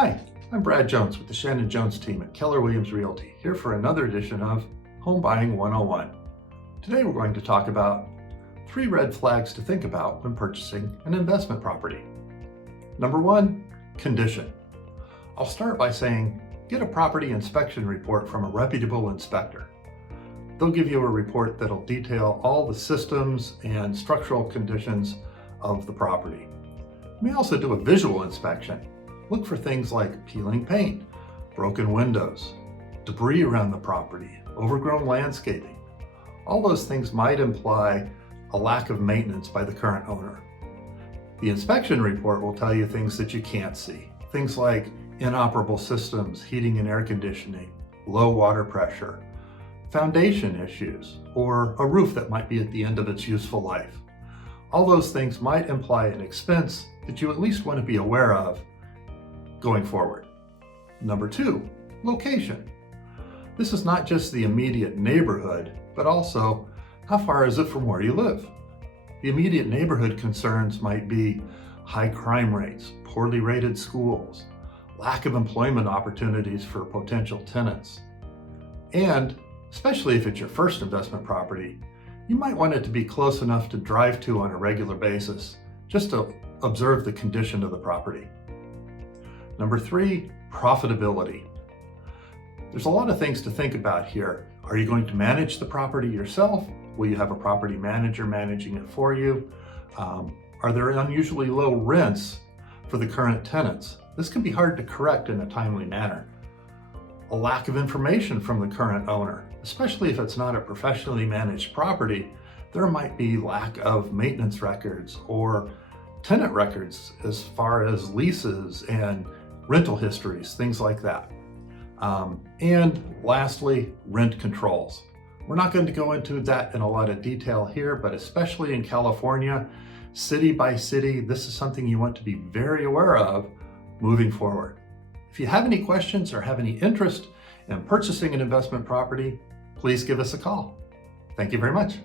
Hi, I'm Brad Jones with the Shannon Jones Team at Keller Realty, here for another edition of Home Buying 101. Today we're going to talk about 3 red flags to think about when purchasing an investment property. Number 1, condition. I'll start by saying get a property inspection report from a reputable inspector. They'll give you a report that'll detail all the systems and structural conditions of the property. You may also do a visual inspection. Look for things like peeling paint, broken windows, debris around the property, overgrown landscaping. All those things might imply a lack of maintenance by the current owner. The inspection report will tell you things that you can't see. Things like inoperable systems, heating and air conditioning, low water pressure, foundation issues, or a roof that might be at the end of its useful life. All those things might imply an expense that you at least want to be aware of going forward. Number 2, location. This is not just the immediate neighborhood, but also how far is it from where you live. The immediate neighborhood concerns might be high crime rates, poorly rated schools, lack of employment opportunities for potential tenants. And especially if it's your first investment property, you might want it to be close enough to drive to on a regular basis, just to observe the condition of the property. Number 3, profitability. There's a lot of things to think about here. Are you going to manage the property yourself? Will you have a property manager managing it for you? Are there unusually low rents for the current tenants? This can be hard to correct in a timely manner. A lack of information from the current owner, especially if it's not a professionally managed property, there might be lack of maintenance records or tenant records as far as leases and rental histories, things like that. And lastly, rent controls. We're not going to go into that in a lot of detail here, but especially in California, city by city, this is something you want to be very aware of moving forward. If you have any questions or have any interest in purchasing an investment property, please give us a call. Thank you very much.